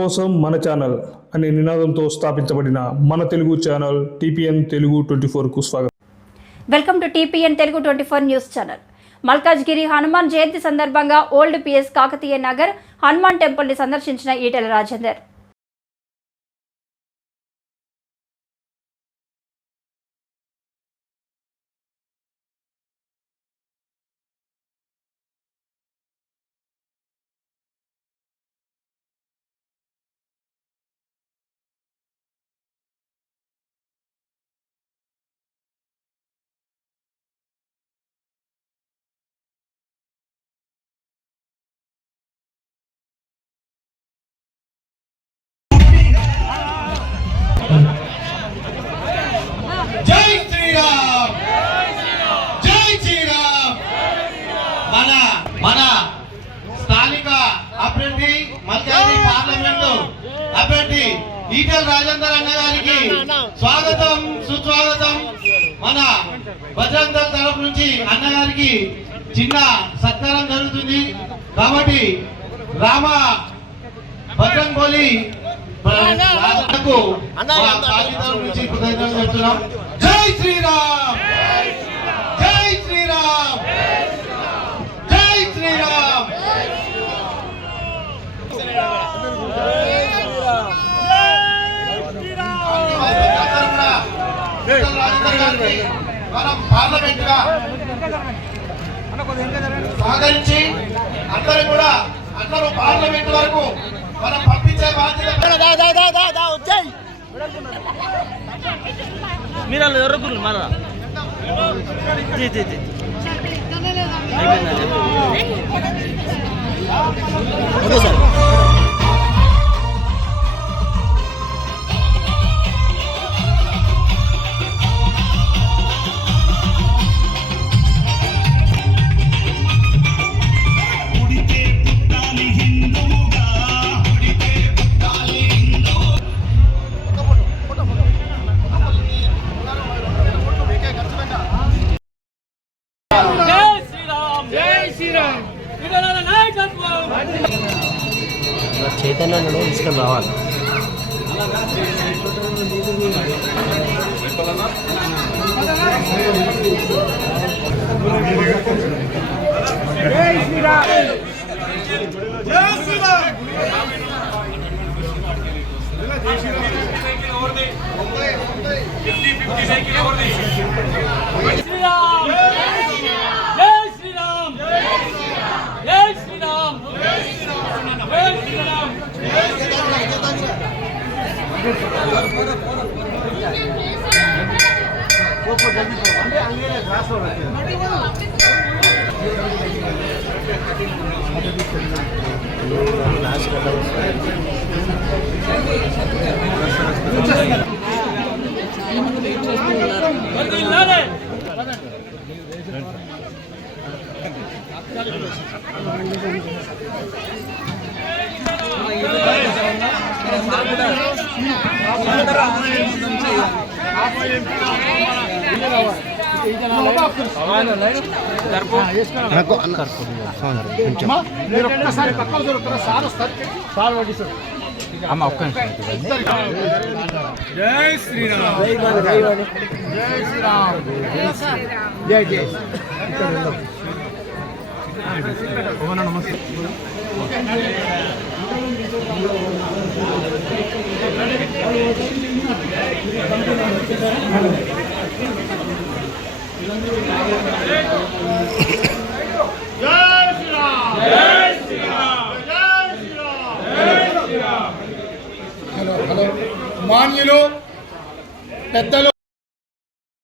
కోసం మన ఛానల్ అనే నినాదంతో స్థాపించబడిన మన తెలుగు ఛానల్ టీపీఎన్ తెలుగు 24కు స్వాగతం. Welcome to TPN Telugu 24 news channel. Malkajgiri Hanuman Jayanti సందర్భంగా ఓల్డ్ పిఎస్ కాకతీయ నగర్ హనుమాన్ టెంపుల్ని సందర్శించిన ఈటెల రాజేందర్. మన స్థానిక అభ్యర్థి మల్కాజ్గిరి పార్లమెంటు అభ్యర్థి ఈటెల రాజేందర్ అన్న గారికి స్వాగతం సుస్వాగతం. మన బజరంగ దళ తరఫు నుంచి అన్నగారికి చిన్న సత్కారం జరుగుతుంది కాబట్టి రామ బజరంగ్ బలి నుంచి కృతజ్ఞతలు చెప్తున్నాం. జై శ్రీరామ్, జై శ్రీరామ్, జై శ్రీరామ్. మనం పార్లమెంట్ గా సహకరించి అందరూ పార్లమెంట్ వరకు మనం పంపించే బాధ్యత. మీరు ఎర్రగురు మరా చైతన్యాన్ని తీసుకొని రావాలి. జై శ్రీరామ్, జై శ్రీరామ్. అమ్మ ఒక్క జై శ్రీరామ్, జై శ్రీరామ్, జై జై. నమస్తే. మాన్యులు పెద్దలు